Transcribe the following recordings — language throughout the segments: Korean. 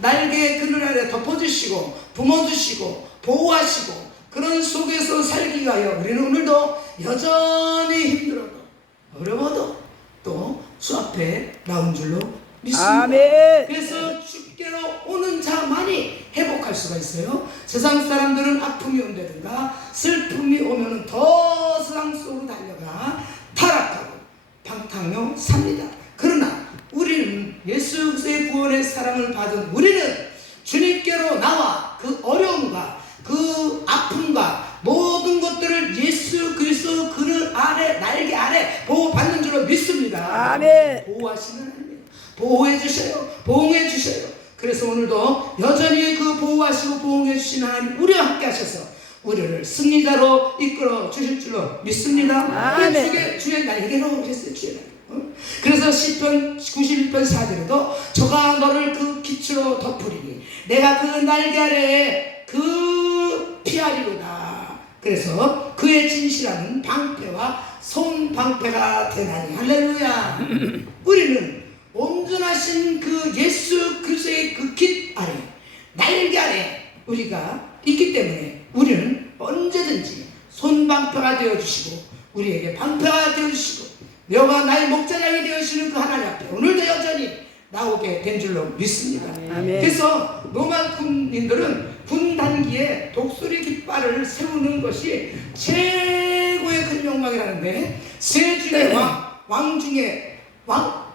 날개 그늘 아래 덮어주시고 품어주시고 보호하시고 그런 속에서 살기 위하여 우리는 오늘도 여전히 힘들어도 어려워도 또 주 앞에 나온 줄로 믿습니다. 아멘. 그래서 주께로 오는 자만이 회복할 수가 있어요. 세상 사람들은 아픔이 온다든가 슬픔이 오면은 더 세상 속으로 달려가 타락하고 방탕하며 삽니다. 그러나 우리는 예수 그리스도의 구원의 사랑을 받은 우리는 주님께로 나와 그 어려움과 그 아픔과 모든 것들을 예수 그리스도 그늘 아래 날개 아래 보호받는 줄로 믿습니다. 아멘. 보호하시는 하나님, 보호해 주셔요, 보호해 주셔요. 그래서 오늘도 여전히 그 보호하시고 보호해 주시는 하나님 우리와 함께 하셔서 우리를 승리자로 이끌어 주실 줄로 믿습니다. 아멘. 주의 날개로 그랬어요. 주의 날개. 그래서 시편 91편 4절에도 저가 너를 그 빛으로 덮으리니 내가 그 날개 아래에 그 피하리로다. 그래서 그의 진실함은 방패와 손방패가 되나니 할렐루야. 우리는 온전하신 그 예수 그리스도의 그 깃 아래 날개 아래 우리가 있기 때문에 우리는 언제든지 손방패가 되어주시고 우리에게 방패가 되어주시고 여호와 나의 목자장이 되어주시는 그 하나님 앞에 오늘도 여전히 나오게 된 줄로 믿습니다. 아멘. 그래서 로마 군인들은 군 단기에 독수리 깃발을 세우는 것이 최고의 큰 영광이라는데 세 중의 왕 중에 왕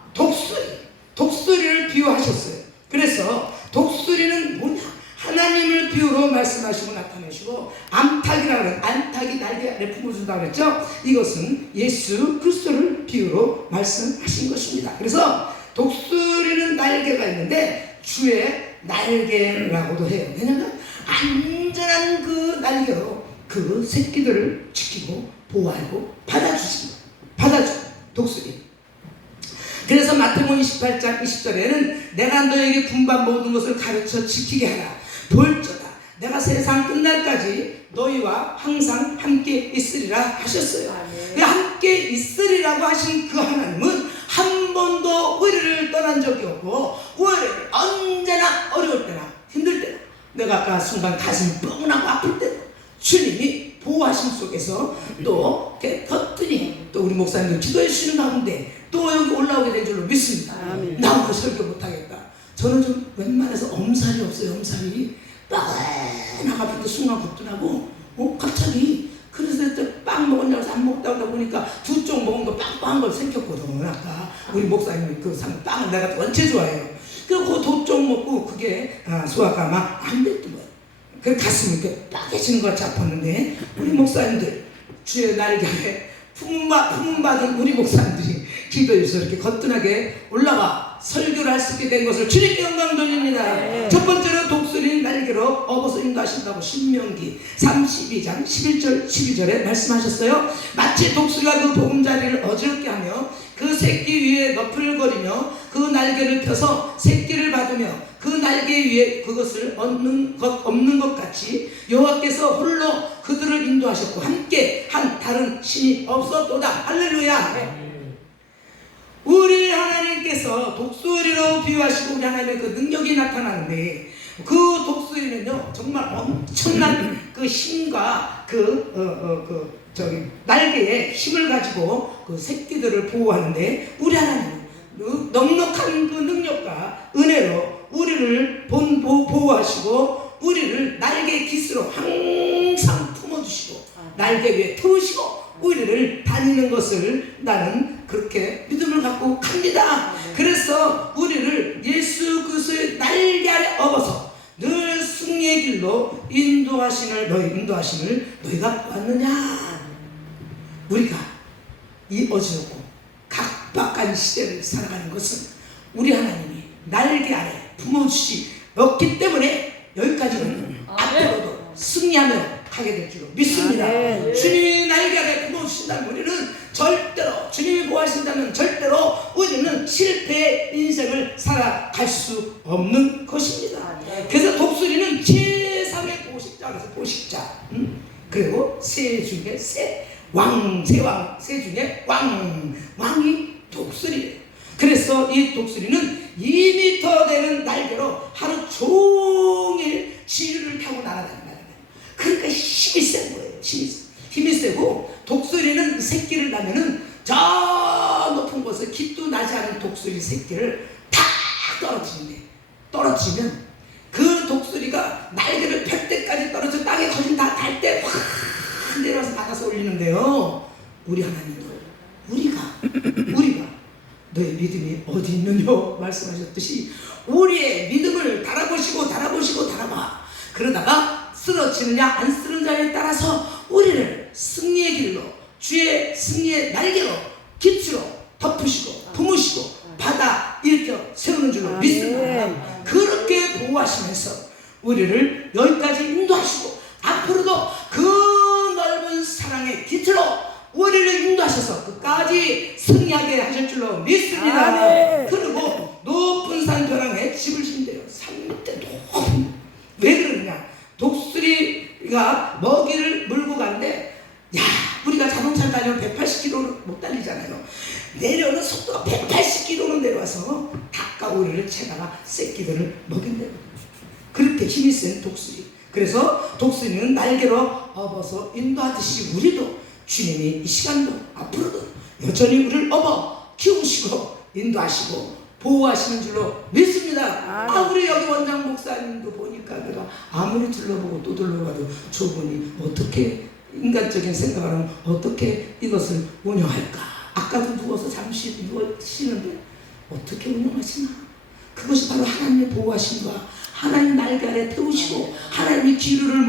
독수리를 비유하셨어요. 그래서 독수리는 뭐냐? 하나님을 비유로 말씀하시고 나타내시고 암탉이라는 암탉이 날개 아래 품어준다고 그랬죠. 이것은 예수 그리스도를 비유로 말씀하신 것입니다. 그래서 독수리는 날개가 있는데 주의 날개라고도 해요. 왜냐하면 안전한 그 날개로 그 새끼들을 지키고 보호하고 받아주십니다. 받아줘 독수리. 그래서 마태복음 28장 20절에는 내가 너에게 분반 모든 것을 가르쳐 지키게 하라. 볼지어다 내가 세상 끝날까지 너희와 항상 함께 있으리라 하셨어요. 함께 있으리라고 하신 그 하나님은 한 번도 우리를 떠난 적이 없고 우리를 언제나 어려울 때나 힘들 때나 내가 아까 순간 가슴이 뻥하고 아플 때도 주님이 보호하심 속에서 또 겉더니 또 우리 목사님들 기도해 주시는 가운데 또 여기 올라오게 된 줄로 믿습니다. 나 오늘 설교 못하겠다. 저는 좀 웬만해서 엄살이 없어요. 엄살이 나가 아플 때 순간 급등하고 갑자기 그래서 빵 먹었냐고 해서 안 먹다 오다 보니까 두 쪽 먹은 거 빵빵한 걸 생겼거든. 아까 우리 목사님이 그 빵을 내가 원체 좋아해요. 그래서 그 두 쪽 먹고 그게 소화가 막 안 됐던 거예요. 그 가슴이 이렇게 빠개지는 것 같이 아팠는데 우리 목사님들 주의 날개에 품은 받은 우리 목사님들이 기도해서 이렇게 거뜬하게 올라와 설교를 할 수 있게 된 것을 주님께 영광 돌립니다. 첫 번째로 독수리 날개로 업어서 인도하신다고 신명기 32장 11절 12절에 말씀하셨어요. 마치 독수리가 그 보금자리를 어지럽게 하며 그 새끼 위에 너풀거리며 그 날개를 펴서 새끼를 받으며 그 날개 위에 그것을 없는 것 같이 여호와께서 홀로 그들을 인도하셨고 함께 한 다른 신이 없었도다. 할렐루야. 우리 하나님께서 독수리로 비유하시고 우리 하나님의 그 능력이 나타나는데 그 독수리는요 정말 엄청난 그 힘과 날개에 힘을 가지고 그 새끼들을 보호하는데 우리 하나님은 넉넉한 그 능력과 은혜로 우리를 보호하시고 우리를 날개 깃으로 항상 품어주시고 날개 위에 태우시고 우리를 다니는 것을 나는 그렇게 믿음을 갖고 갑니다. 그래서 우리를 예수 그리스도의 날개 아래 업어서 늘 승리의 길로 인도하심을 너희가 왔느냐. 우리가 이 어지럽고 각박한 시대를 살아가는 것은 우리 하나님이 날개 아래 품어주시었기 때문에 여기까지는 앞으로도 승리하며 가게 될 줄로 믿습니다. 주님이 날개 아래 품어주신다면 우리는 절대로 주님이 보호하신다면 절대로 우리는 실패의 인생을 살아갈 수 없는 것입니다. 그래서 독수리는 제3의 보식자, 그래서 보식자. 그리고 새 중에 세왕 중에 왕이 독수리예요. 그래서 이 독수리는 2m 되는 날개로 하루 새끼를 탁 떨어뜨리면 그 독수리가 날개를 펼 때까지 떨어져 땅에 거진 다 달 때 확 내려와서 받아서 올리는데요. 우리 하나님도 우리가 너의 믿음이 어디 있느냐 말씀하셨듯이 우리의 믿음을 달아봐. 그러다가 쓰러지느냐 안 쓰러지느냐에 따라서 우리를 승리의 길로 주의 승리의 날개로 깃으로 덮으시고 품으시고 받아 일으켜 세우는 줄로 믿습니다. 그렇게 보호하시면서 우리를 여기까지 인도하시고 앞으로도 그 넓은 사랑의 깃으로 우리를 인도하셔서 끝까지 승리하게 하실 줄로 믿습니다. 그리고 높은 산 벼랑에 집을 짓는데요. 산 밑에 높은, 왜 그러느냐, 독수리가 먹이를 물고 가는데 우리가 자동차를 달리면 180km를 못 달리잖아요. 내려오는 속도가 180km로 내려와서 닭과 오리를 채다가 새끼들을 먹인대요. 그렇게 힘이 센 독수리. 그래서 독수리는 날개로 업어서 인도하듯이 우리도 주님이 이 시간도 앞으로도 여전히 우리를 업어 키우시고 인도하시고 보호하시는 줄로 믿습니다. 우리 여기 원장 목사님도 보니까 내가 아무리 둘러보고 또 둘러봐도 저분이 어떻게 인간적인 생각을 하면 어떻게 이것을 운영할까? 아까도 누워서 잠시 쉬는데 어떻게 운영하시나? 그것이 바로 하나님의 보호하심과 하나님 날개 아래 태우시고 하나님의 기류를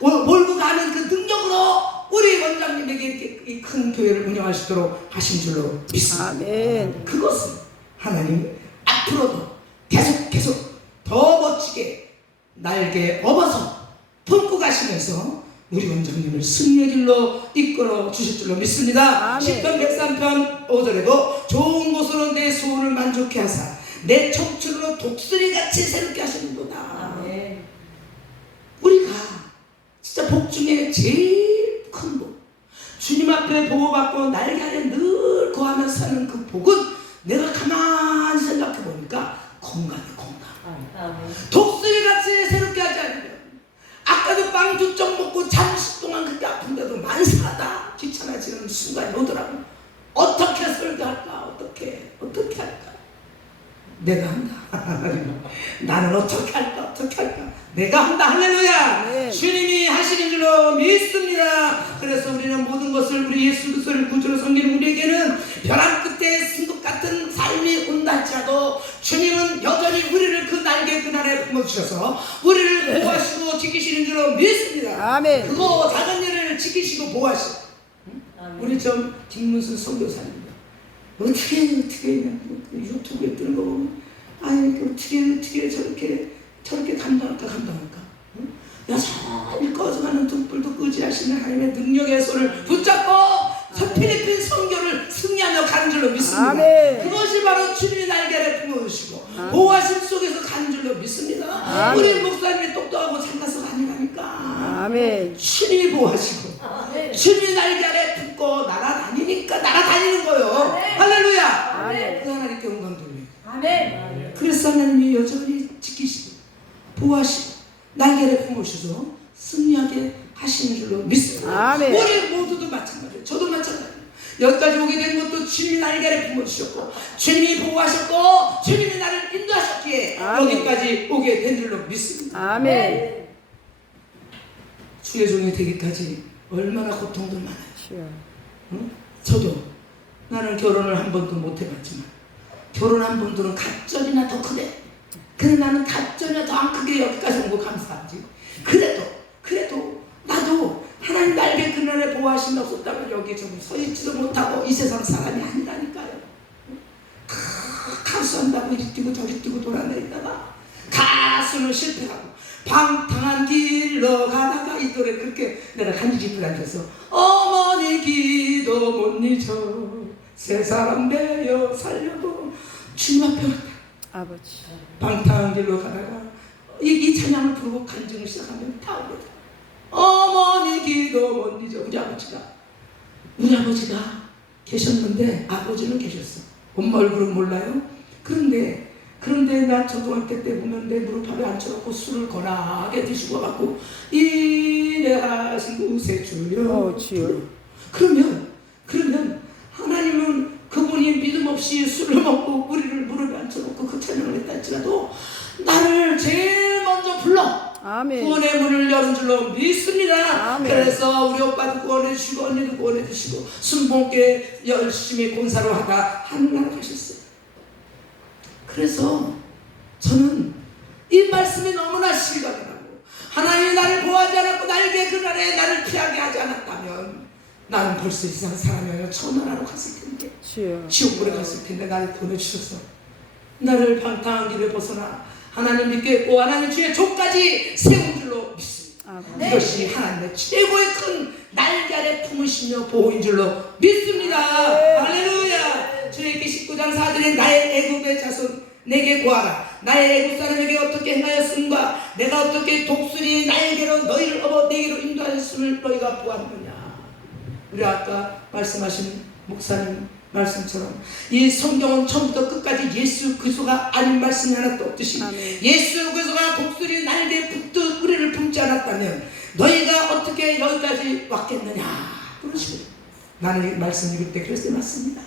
몰고 가는 그 능력으로 우리 원장님에게 이렇게 이 큰 교회를 운영하시도록 하신 줄로 믿습니다. 아멘. 그것은 하나님 앞으로도 계속 더 멋지게 날개 업어서 품고 가시면서 우리 원장님을 승리의 길로 이끌어 주실 줄로 믿습니다. 10편 103편 5절에도 좋은 곳으로 내 소원을 만족해 하사 내 청춘으로 독수리같이 새롭게 하시는도다. 우리가 진짜 복 중에 제일 큰 복, 주님 앞에 보호받고 날개 아래 늘 거하며 사는 그 복은 내가 가만히 생각해 보니까 건강이야. 독수리같이 새롭게 하지 않으면 아까도 빵 2쪽 먹고 잠시 동안 그렇게 아픈데도 만사하다 귀찮아지는 순간이 오더라고. 어떻게 설교할까? 어떻게 할까? 내가 한다. 나는 어떻게 할까? 내가 한다. 할렐루야. 주님이 하시는 줄로 믿습니다. 그래서 우리는 모든 것을 우리 예수 그리스도를 구주로 섬기는 우리에게는 벼랑 끝에 승급 같은 삶이 온다 할지라도 주님은 여전히 우리를 그 날개 그날에 품어주셔서 우리를 보호하시고 지키시는 줄로 믿습니다. 아멘. 그거 작은 일을 지키시고 보호하시고. 우리 좀 김문수 선교사님 어떻게 유튜브에 뜨는 거 보면 어떻게 저렇게 감당할까? 응? 여전히 꺼져가는 등불도 끄지 하시는 하나님의 능력의 손을 붙잡고 필리핀 선교를 승리하며 가는 줄로 믿습니다. 그것이 바로 주님의 날개를 품어주시고 보호하심 속에서 가는 줄로 믿습니다. 우리 목사님이 똑똑하고 장가서가 아니라니까. 주님이 보호하시고 주님의 날개 아래 품고 날아다니는 거예요. 할렐루야. 그 하나님께 영광 돌려요. 그래서 하나님이 여전히 지키시고 보호하시고 날개를 품으셔서 승리하게 하시는 줄로 믿습니다. 우리 모두도 마찬가지예요. 저도 마찬가지예요. 여기까지 오게 된 것도 주님이 날개를 품어주셨고 주님이 보호하셨고 주님이 나를 인도하셨기에 여기까지 오게 된 줄로 믿습니다. 주의 종이 되기까지 얼마나 고통도 많아요. 응? 저도 나는 결혼을 한 번도 못 해봤지만 결혼한 분들은 갑절이나 더 크대. 근데 나는 갑절이나 더 안 크게 여기까지 온 거 감사하지. 그래도 나도 하나님 날개 그날에 보호하심이 없었다면 여기 좀 서 있지도 못하고 이 세상 사람이 아니라니까요. 가수한다고 이리 뛰고 저리 뛰고 돌아다니다가 가수는 실패하고 방탕한 길로 가다가 이 노래 그렇게 내가 간지집을 앉아서 어머니 기도 못 잊어 새 사람 되어 살려고 주님 앞에 왔다. 아버지 방탕한 길로 가다가 이 찬양을 부르고 간증을 시작하면 다 오거든. 어머니 기도 못 잊어. 우리 아버지가 계셨는데 아버지는 계셨어. 엄마 얼굴은 몰라요. 그런데 나 초등학교 때 보면 내 무릎 아래 앉혀놓고 술을 거나하게 드시고 갖고 이래 하신 우세 주여. 그러면 하나님은 그분이 믿음 없이 술을 먹고 우리를 제일 먼저 불러 아멘. 구원의 문을 열은 줄로 믿습니다. 아멘. 그래서 우리 오빠도 구원해 주시고 언니도 구원해 주시고 순복게 열심히 공사로 하다 하늘나라 가셨어요. 그래서 저는 이 말씀이 너무나 실감이 나고, 하나님이 나를 보호하지 않았고 나에게 그날에 나를 피하게 하지 않았다면 나는 벌써 이 세상 사람이 아니라 천하로 갔을 텐데, 지옥불에 갔을 텐데 나를 보내주셔서 나를 방탕한 길을 벗어나 하나님 믿겠고 하나님 주의 족까지 세운 줄로 믿습니다. 이것이 하나님의 최고의 큰 날개 아래 품으시며 보호인 줄로 믿습니다. 할렐루야. 출애굽기 19장 4절에 나의 애굽의 자손 내게 구하라. 나의 애굽 사람에게 어떻게 행하였음과 내가 어떻게 독수리 날개로 너희를 업어 내게로 인도하였음을 너희가 보았느냐. 우리 아까 말씀하신 목사님 말씀처럼 이 성경은 처음부터 끝까지 예수 그리스도가 아닌 말씀이 하나도 없듯이, 예수 그리스도가 독수리 날개에 붙듯 우리를 품지 않았다면 너희가 어떻게 여기까지 왔겠느냐 그러시고, 나는 이 말씀 읽을 때 그래서 맞습니다.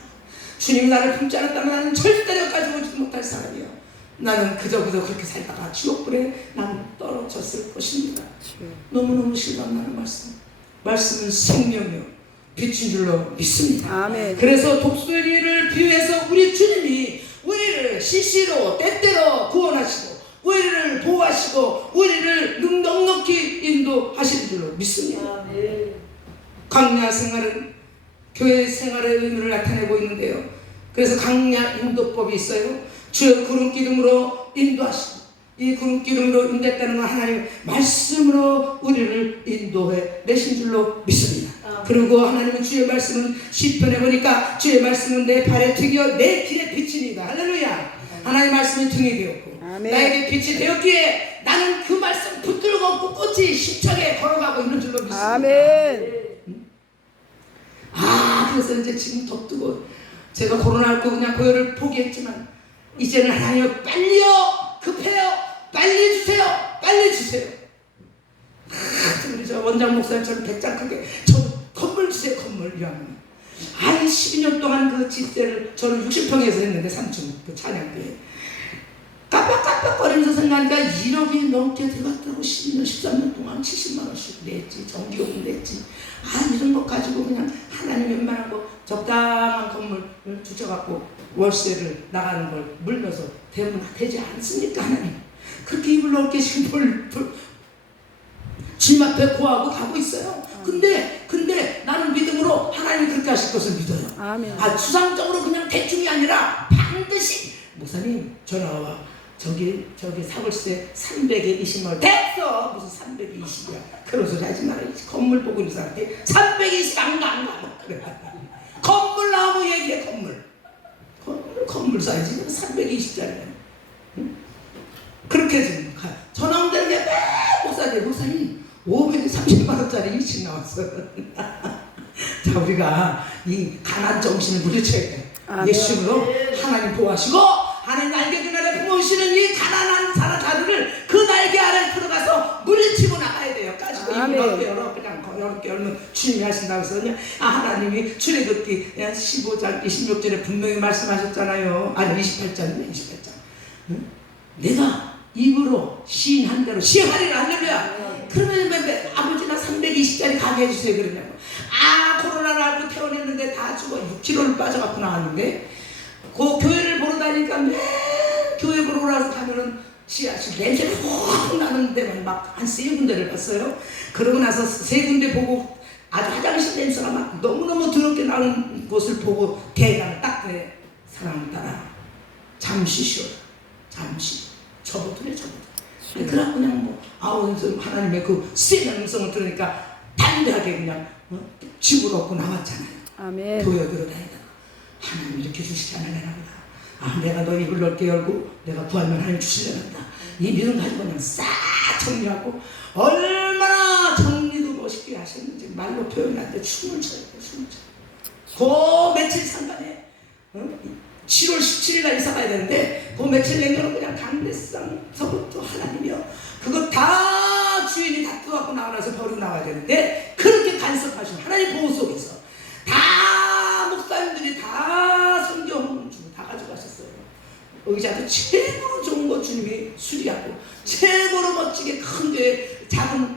주님이 나를 품지 않았다면 나는 절대 여기까지 오지 못할 사람이요, 나는 그저 그렇게 살다가 지옥불에 나는 떨어졌을 것입니다. 너무너무 실감나는 말씀은 생명이요 빛인 줄로 믿습니다. 아멘. 그래서 독수리를 비유해서 우리 주님이 우리를 시시로 때때로 구원하시고 우리를 보호하시고 우리를 넉넉히 인도하시는 줄로 믿습니다. 광야 생활은 교회 생활의 의미를 나타내고 있는데요. 그래서 광야 인도법이 있어요. 주의 구름 기름으로 인도하시고, 이 구름 기름으로 인도했다는 건 하나님 말씀으로 우리를 인도해 내신 줄로 믿습니다. 그리고 하나님은 주의 말씀은 시편에 보니까 주의 말씀은 내 발의 등이요 내 길의 빛이니이다. 할렐루야. 하나님 말씀이 등이 되었고 나에게 빛이 되었기에 나는 그 말씀 붙들고 꿋꿋이 힘차게 걸어가고 있는 줄로 믿습니다. 아멘. 그래서 이제 지금 더 뜨거워. 제가 코로나19 그냥 고열을 포기했지만 이제는 하나님 빨리요, 급해요, 빨리 주세요, 빨리 주세요. 우리 저 원장 목사님처럼 배짱하게 저 건물 주세요, 건물. 이러면 12년 동안 그 집세를 저는 60평에서 했는데 3층 그 찬양교회 깜빡깜빡거리면서 생각하니까 1억이 넘게 들어갔다고. 12년 13년 동안 70만 원씩 냈지, 전기요금 냈지. 이런 거 가지고 그냥 하나님 웬만한 거 적당한 건물을 주쳐갖고 월세를 나가는 걸 물면서 되면 되지 않습니까? 하나님 그렇게 입을 넓게 지금 주님 앞에 구하고 가고 있어요. 근데 나는 믿음으로 하나님이 그렇게 하실 것을 믿어요. 아멘. 수상적으로 그냥 대충이 아니라 반드시 목사님 전화와 저기 사월세 320만 원 됐어. 무슨 320이야. 그런 소리 하지 말아야지. 건물 보고 있는 사람한테 320 안 가. 그래. 건물 나오고 얘기해. 건물 사이즈 320짜리야. 응? 그렇게 좀 가요. 전화 온 데는 목사님 530만 원짜리 2층 나왔어. 자, 우리가 이 가난 정신을 물리쳐야 돼. 예수로 하나님 보호하시고 하나님 날개 그날에 품으시는 이 가난한 자들을 그 날개 아래 들어가서 물리치고 나가야 돼요. 까지고 이렇게 이렇게 열면 주님이 하신다고 해서 하나님이 출애굽기 15장 26절에 분명히 말씀하셨잖아요. 아니 28장. 응? 내가 입으로 시인한 대로 시행하리라. 할렐루야. 그러면 아버지나 320짜리 가게 해주세요 그러냐고. 코로나를 앓고 퇴원했는데 다 죽어 6kg를 빠져갖고 나왔는데 그 교회를 보러 다니니까 맨 교회 보러 가서 가면은 씨앗이 냄새가 확 나는 데만 막 한 3군데를 봤어요. 그러고 나서 3군데 보고 아주 화장실 냄새가 막 너무너무 더럽게 나는 곳을 보고 대강 딱 그래. 사랑을 따라 잠시 쉬어라. 잠시 접어두래. 그래갖고 그냥 하나님의 그 세는 음성을 들으니까 담대하게 그냥 집을 얻고 나왔잖아요. 아멘. 도역으로 다니다가 하나님 이렇게 주시지 않으려나 보다. 내가 너 입을 넓게 열고 내가 구하면 하나님 주시려나 보다. 이 믿음 가지고 그냥 싹 정리하고 얼마나 정리도 멋있게 하셨는지 말로 표현이 안 돼. 춤을 춰요. 그 며칠 상간에 7월 17일 날 이사 가야 되는데 그 며칠 내면은 그냥 강대상서부터 하나님이요 그거 다 주인이 다 뜯어갖고 나와서 버리고 나와야 되는데 그렇게 간섭하시고 하나님 보호 속에서 다 목사님들이 다 성경 주고 다 가져가셨어요. 의자도 최고 좋은 거 주님이 수리하고 최고로 멋지게 큰 교회 작은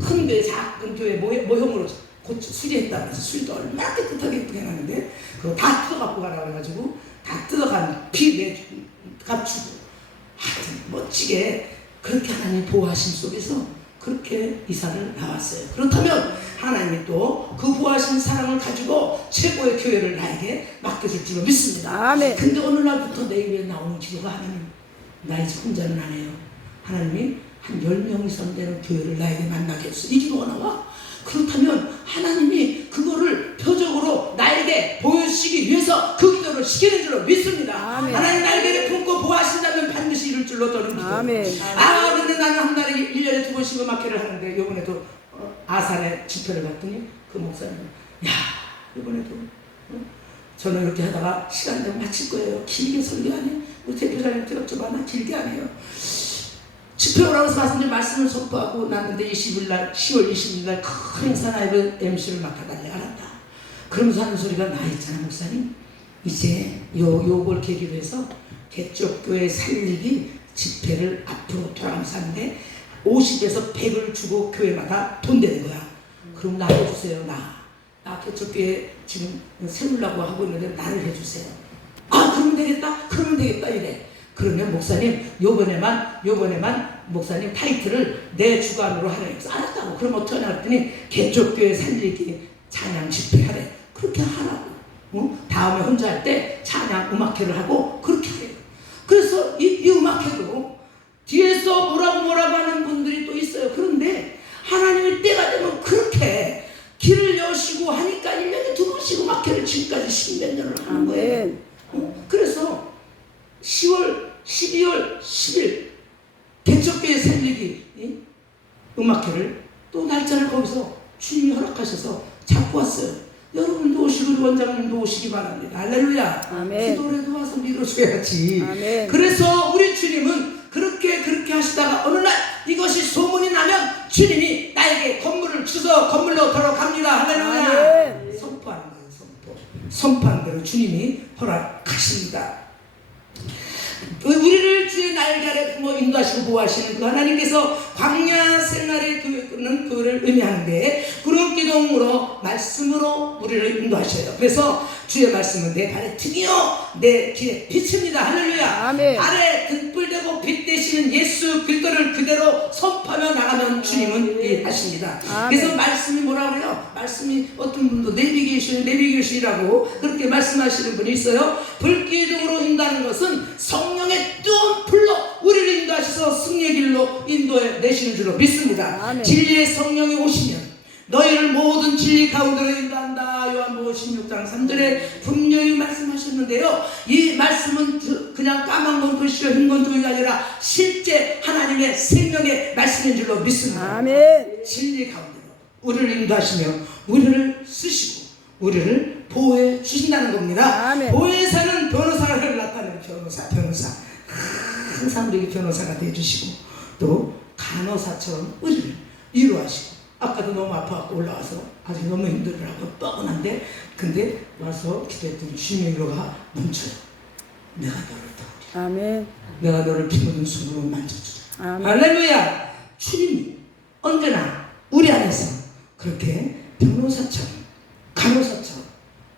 큰 교회 작은 교회 모형으로 수리했다고 해서 수리도 얼마나 깨끗하게 예쁘게 해놨는데 그거 다 뜯어갖고 가라 그래가지고 다 뜯어간 피 값주고 하여튼 멋지게 그렇게 하나님 보호하심 속에서 그렇게 이사를 나왔어요. 그렇다면 하나님이 또 그 보호하신 사랑을 가지고 최고의 교회를 나에게 맡겨줄 줄로 믿습니다. 아멘. 근데 어느 날부터 내 입에 나오는 기도가 하나님 나 이제 혼자는 안 해요. 하나님이 한 10명 이상 되는 교회를 나에게 만나게 해주세요. 이 기도가 나와. 그렇다면 하나님이 그거를 표적으로 나에게 보여주시기 위해서 그 기도를 시키는 줄로 믿습니다. 아멘. 하나님 날개를 품고 보호하신다면 반드시 이룰 줄로 저는 믿어요. 아멘. 근데 나는 한 달에 1년에 2번씩 음악회를 하는데 요번에도 아산에 집회를 갔더니 그 목사님이 야 이번에도 저는 이렇게 하다가 시간 되면 마칠 거예요. 길게 설교하네. 우리 대표자님한테 여쭤봐. 나 길게 안 해요. 집회 오라고 해서 말씀드린 말씀을 선포하고 났는데 20일날 10월 20일날 큰 행사 나이브 MC를 맡아달래 알았다. 그러면서 하는 소리가 나 있잖아 목사님. 이제 요걸 계기로 해서 개쪽교회 살리기 집회를 앞으로 돌아가면서 하는데 50에서 100을 주고 교회마다 돈 되는 거야. 그럼 나 해주세요. 나 개쪽교회 지금 세우려고 하고 있는데 나를 해주세요. 그러면 되겠다 이래. 그러면 목사님 요번에만 목사님 타이틀을 내 주관으로 하래. 그래서 알았다고. 그럼 어떻게 하냐 했더니 개쪽교회 살리기 찬양 집회 하래. 그렇게 하라고. 다음에 혼자 할 때 찬양 음악회를 하고 그렇게 해요. 그래서 이 음악회도 뒤에서 뭐라고 하는 분들이 또 있어요. 그런데 하나님의 때가 되면 그렇게 길을 여시고 하니까 1년에 2번씩 음악회를 지금까지 10몇 년을 하는 거예요. 그래서 10월, 12월, 10일 개척교회 살리기 음악회를 또 날짜를 거기서 주님이 허락하셔서 잡고 왔어요. 여러분도 오시고 우리 원장님도 오시기 바랍니다. 할렐루야. 아멘. 기도라도 와서 밀어줘야지. 아멘. 그래서 우리 주님은 그렇게 그렇게 하시다가 어느 날 이것이 소문이 나면 주님이 나에게 건물을 주소 건물로 들어갑니다. 할렐루야. 아멘. 선포하는 거예요. 선포하는 대로 주님이 허락하십니다. 우리를 주의 날개 아래 품어 인도하시고 보호하시는 그 하나님께서 광야 생활의 교회를 의미하는데 구름 기둥으로 말씀으로 우리를 인도하셔요. 그래서 주의 말씀은 내 발의 등이요 내 길의 빛입니다. 할렐루야. 아멘. 발에 등불되고 빛 되시는 예수 그리스도를 그대로 선포하며 나가면 주님은 일하십니다. 그래서 말씀이 뭐라 그래요? 말씀이 어떤 분도 내비게이션이라고 그렇게 말씀하시는 분이 있어요. 불기둥으로 인도하는 것은 성령의 뜨거운 불로 우리를 인도하셔서 승리의 길로 인도해 내시는 줄로 믿습니다. 아멘. 진리의 성령이 오시면 너희를 모든 진리 가운데로 인도한다. 요한복음 16장 3절에 분명히 말씀하셨는데요. 이 말씀은 그냥 까만 글씨로 흰 건조가 아니라 실제 하나님의 생명의 말씀인 줄로 믿습니다. 아멘. 진리 가운데로 우리를 인도하시며 우리를 쓰시고 우리를 보호해 주신다는 겁니다. 아멘. 보혜사는 변호사를 나타내는 변호사. 항상 우리에게 변호사가 되어주시고 또 간호사처럼 우리를 위로하시고 아까도 너무 아파갖고 올라와서 아직 너무 힘들더라고 뻐근한데 근데 와서 기도했더니 주님의 위로가 멈춰요. 내가 너를 도우리라. 아멘. 내가 너를 피 묻은 손으로 만져주라. 아멘. 할렐루야. 주님이 언제나 우리 안에서 그렇게 변호사처럼 간호사처럼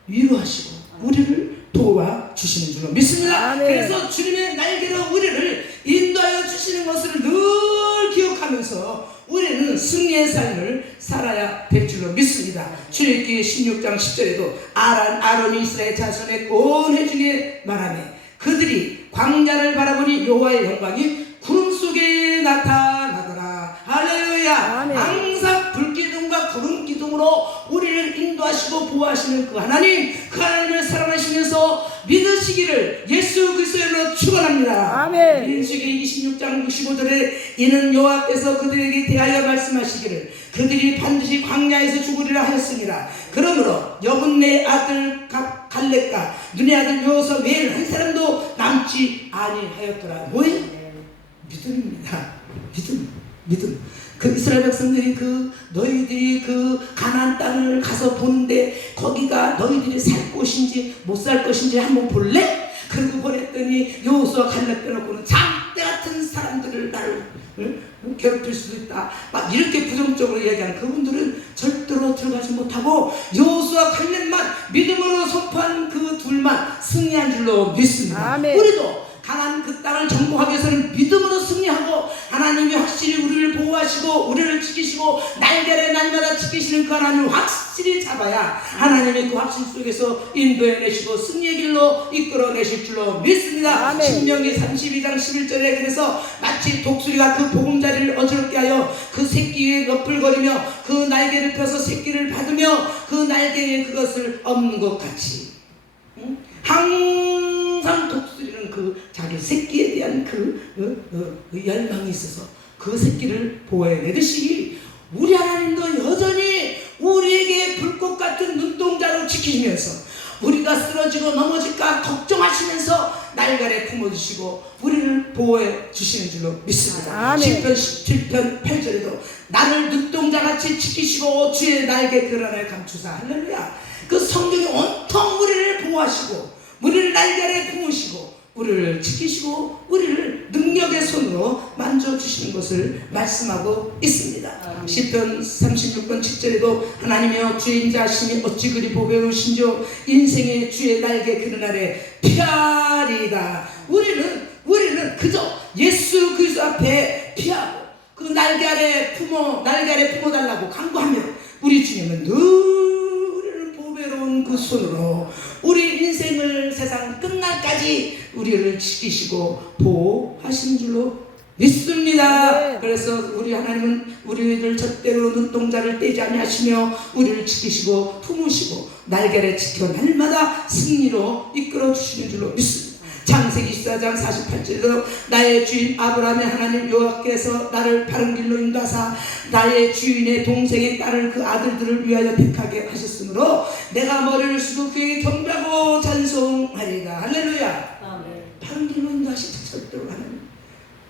위로하시고 우리를 도와주시는 줄로 믿습니다. 아멘. 그래서 주님의 날개로 우리를 인도하여 주시는 것을 늘 기억하면서 우리는 승리의 삶을 살아야 될 줄로 믿습니다. 출애굽기 16장 10절에도 아론이 이스라엘 자손의 온 회중에 말하며 그들이 광야를 바라보니 여호와의 영광이 구름 속에 나타나더라. 할렐루야. 아멘. 항상 불기둥과 구름 기둥으로 우리를 인도하시고 보호하시는 그 하나님을 사랑하시면서 믿으시기를 예수 그리스도로 축원합니다. 아멘. 민수기 26장 65절에 이는 여호와께서 그들에게 대하여 말씀하시기를 그들이 반드시 광야에서 죽으리라 하였습니다. 그러므로 여분네 아들 갈렙과 눈의 아들 여호수아 외에는 한 사람도 남지 아니하였더라. 뭐예요? 믿음입니다. 믿음. 그 이스라엘 백성들이 너희들이 가나안 땅을 가서 보는데 거기가 너희들이 살 곳인지 못 살 것인지 한번 볼래? 그리고 보냈더니 여호수아 갈렙 빼놓고는 장대 같은 사람들을 나를 괴롭힐 수도 있다. 막 이렇게 부정적으로 얘기하는 그분들은 절대로 들어가지 못하고 여호수아 갈렙만 믿음으로 선포한 그 둘만 승리한 줄로 믿습니다. 아멘. 우리도 가나안 그 땅을 정복하기 위해서는 믿음으로 승리하고 하나님이 확실히 우리를 보호하시고 우리를 지키시고 날개를 날마다 지키시는 그 하나님을 확실히 잡아야 하나님이 그 확신 속에서 인도해내시고 승리의 길로 이끌어내실 줄로 믿습니다. 아멘. 신명기 32장 11절에 그래서 마치 독수리가 그 보금자리를 어지럽게 하여 그 새끼 위에 너풀거리며 그 날개를 펴서 새끼를 받으며 그 날개에 그것을 엎는 것 같이 항상 독수리는 그 자기 새끼에 대한 그 열망이 있어서 그 새끼를 보호해내듯이 우리 하나님도 여전히 우리에게 불꽃 같은 눈동자로 지키시면서 우리가 쓰러지고 넘어질까 걱정하시면서 날개를 품어주시고 우리를 보호해 주시는 줄로 믿습니다. 아멘. 시편 17편 8절에도 나를 눈동자같이 지키시고 주의 날개 그라나에 감추사 할렐루야. 그 성경이 온통 우리를 보호하시고 우리를 날개를 품으시고 우리를 지키시고 우리를 능력의 손으로 만져주시는 것을 말씀하고 있습니다. 시편 36편 7절에도 하나님이여 주의 인자하심이 어찌 그리 보배로우신지요 인생의 주의 날개 그늘 아래 피하리이다. 우리는 그저 예수 그리스도 앞에 피하고 그 날개 아래 품어달라고 간구하며 우리 주님은 늘 우리를 보배로운 그 손으로 우리 인생을 세상 끝날까지 우리를 지키시고 보호하신 줄로 믿습니다. 네. 그래서 우리 하나님은 우리를 절대로 눈동자를 떼지 아니하시며 우리를 지키시고 품으시고 날개를 지켜 날마다 승리로 이끌어 주시는 줄로 믿습니다. 창세기 24장 48절에도 나의 주인 아브라함의 하나님 여호와께서 나를 바른 길로 인도하사 나의 주인의 동생의 딸을 그 아들들을 위하여 택하게 하셨으므로 내가 머리를 숙여 그에게 경배하고 찬송하리이다. 할렐루야. 바른 길로 인도하시죠. 절대로 하나님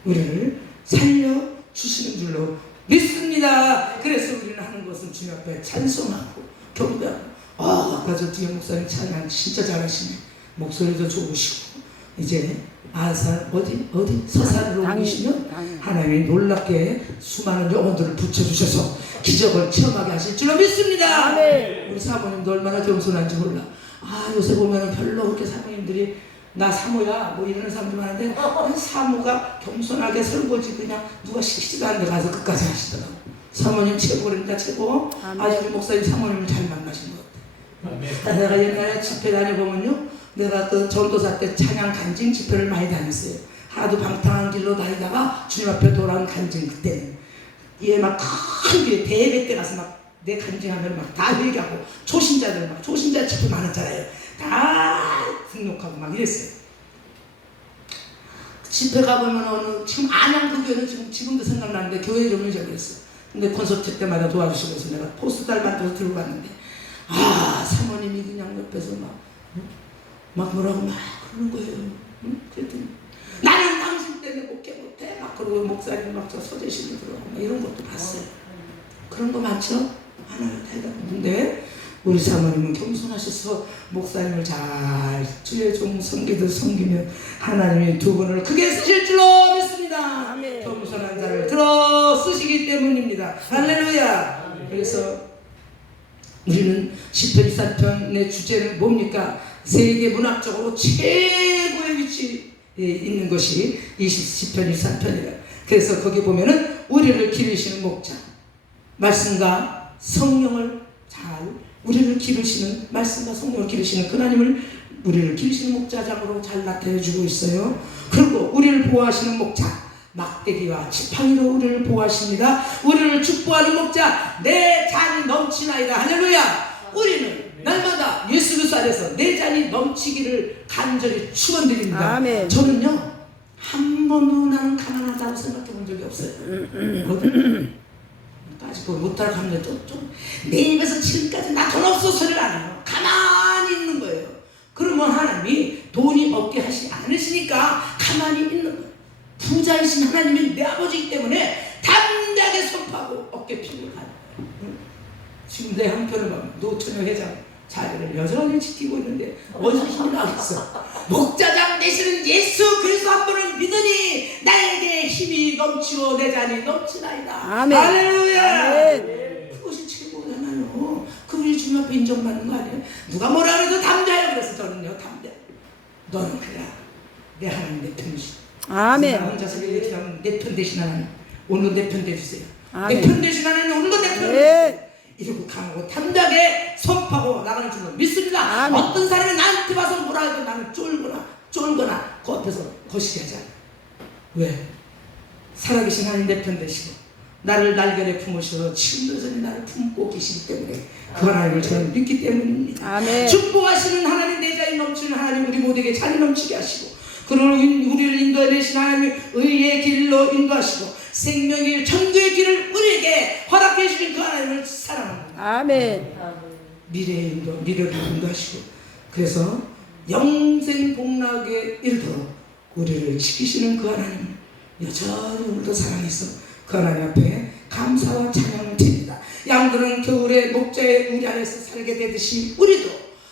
우리를 살려주시는 줄로 믿습니다. 그래서 우리는 하는 것은 주님 앞에 찬송하고 경배하고 아까 저 뒤에 목사님 찬양 진짜 잘하시네. 목소리도 좋으시고 이제 아산 어디 서산으로 오시면 하나님이 놀랍게 수많은 영혼들을 붙여주셔서 기적을 체험하게 하실 줄로 믿습니다. 아멘. 우리 사모님도 얼마나 겸손한지 몰라. 요새 보면 별로 그렇게 사모님들이 나 사모야 뭐 이러는 사람들 많은데 사모가 겸손하게 설거지 그냥 누가 시키지도 않는데 가서 끝까지 하시더라고. 사모님 최고입니다. 최고. 아주 우리 목사님 사모님을 잘 만나신 것 같아요. 내가 옛날에 집회 다녀보면요 내가 그 전도사 때 찬양 간증 집회를 많이 다녔어요. 하도 방탕한 길로 다니다가 주님 앞에 돌아온 간증 그때는 얘 막 큰 교회 대회 때 가서 막 내 간증하면 막 다 회개하고 초신자들 막 초신자 집회 많았잖아요. 다 등록하고 막 이랬어요. 집회 가보면 지금 안양 그 교회는 지금도 생각나는데 교회 이름을 잊어버렸어요. 근데 콘서트 때마다 도와주시고 해서 내가 포스터를 만들어서 들고 갔는데 사모님이 그냥 옆에서 막 뭐라고 막 그러는 거예요. 그랬더니 나는 당신 때문에 목회 못해 막 그러고 목사님 막 저 서재실로 들어가고 막 이런 것도 봤어요. 그런 거 많죠? 하나가 대답인데 우리 사모님은 겸손하셔서 목사님을 잘 주의 종 섬기듯 섬기며 하나님이 두 분을 크게 쓰실 줄로 믿습니다. 아멘. 겸손한 자를 들어 쓰시기 때문입니다. 할렐루야. 그래서 우리는 시편 24편의 주제는 뭡니까? 세계 문학적으로 최고의 위치에 있는 것이 시편 24편이라. 그래서 거기 보면은 우리를 기르시는 목자, 말씀과 성령을 잘 우리를 기르시는 말씀과 성령을 기르시는 그 하나님을 우리를 기르시는 목자장으로 잘 나타내주고 있어요. 그리고 우리를 보호하시는 목자, 막대기와 지팡이로 우리를 보호하십니다. 우리를 축복하는 목자, 내 잔이 넘치나이다. 할렐루야. 우리는 날마다 예수 그리스도 안에서 내 잔이 넘치기를 간절히 축원드립니다. 아멘. 저는요 한 번도 나는 가난하다고 생각해 본 적이 없어요. 아직 못하러 가면 내 입에서 지금까지 나 돈 없어 소리를 안 해요. 가만히 있는 거예요. 그러면 하나님이 돈이 없게 하시지 않으시니까 가만히 있는 거예요. 부자이신 하나님이 내 아버지이기 때문에 담대하게 선포하고 어깨 피고 가요. 지금 내 한편을 보면 노처녀 회장 자리를 여전히 지키고 있는데 어디서 힘이 나겠어. 목자장 되시는 예수 그리스도 한 분을 믿으니 나에게 힘이 넘치고 내 잔이 넘치나이다. 아멘. 할렐루야. 아멘. 그것이 최고잖아요. 그분이 주님 앞에 인정받는 거 아니에요? 누가 뭐라 그래도 담대해요. 그래서 저는요, 담대. 너는 그래. 내 하나님 내 편이시. 아멘. 혼자서 이렇게 하면 내 편 대신 하나님 오늘도 내 편 대주세요. 내 아멘. 편 대신 하나님 오늘도 내 편 대주세요. 네. 이러고 강하고 담대하게 선포하고 나가는 줄로 믿습니다. 아멘. 어떤 사람이 나한테 와서 뭐라 해도 나는 쫄거나 그 앞에서 거시기 하지 않아. 왜? 살아계신 하나님 내 편 되시고 나를 날개에 품으셔서 지금도 여전히 나를 품고 계시기 때문에 그 하나님을 저는 믿기 때문입니다. 아멘. 축복하시는 하나님, 내 자리 넘치는 하나님, 우리 모두에게 자리 넘치게 하시고 그를 우리를 인도해내신 하나님이 의의 길로 인도하시고 생명의 길, 천국의 길을 우리에게 허락해 주신 그 하나님을 사랑합니다. 아멘. 미래의 인도, 미래를 인도하시고 그래서 영생 복락에 이르도록 우리를 지키시는 그 하나님을 여전히 오늘도 사랑해서 그 하나님 앞에 감사와 찬양을 드립니다. 양들은 겨울에 목자의 우리 안에서 살게 되듯이 우리도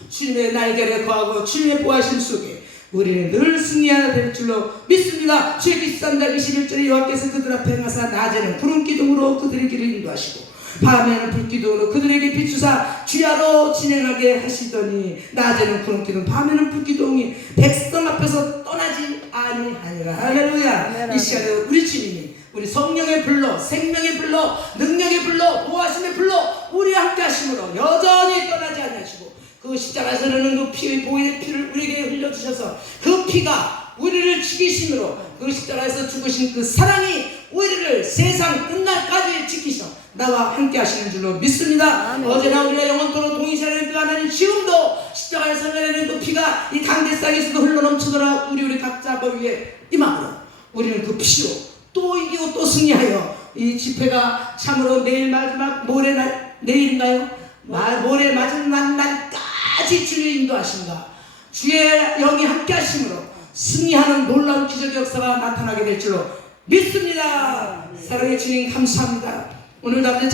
주님의 날개를 거하고 주님의 보호하심 속에 우리는 늘 승리하게 될 줄로 믿습니다. 주의 23장 21절에 여호와께서 그들 앞에 행하사 낮에는 구름 기둥으로 그들의 길을 인도하시고 밤에는 불기둥으로 그들에게 비추사 주야로 진행하게 하시더니 낮에는 구름 기둥 밤에는 불기둥이 백성 앞에서 떠나지 아니하니라. 할렐루야. 이 시간에 우리 주님이 우리 성령의 불로, 생명의 불로, 능력의 불로, 보호하심의 불로 우리와 함께 하심으로 여전히 떠나지 아니하시고 그 십자가에서 흐르는 그 피의 보혈의 피를 우리에게 흘려주셔서 그 피가 우리를 지키심으로 그 십자가에서 죽으신 그 사랑이 우리를 세상 끝날까지 지키셔 나와 함께 하시는 줄로 믿습니다. 아멘. 어제나 우리가 영원토록 동의시하는 그 하나님 지금도 십자가에서 흘러내리는 그 피가 이 강대상에서도 흘러넘치더라 우리 각자 머리 위에 임함으로 우리는 그 피로 또 이기고 또 승리하여 이 집회가 참으로 내일 마지막 내일인가요? 모레 마지막 날까지 주의 인도하신다. 주의 영이 함께 하심으로 승리하는 놀라운 기적의 역사가 나타나게 될 줄로 믿습니다. 사랑의 주님 감사합니다. 오늘 남은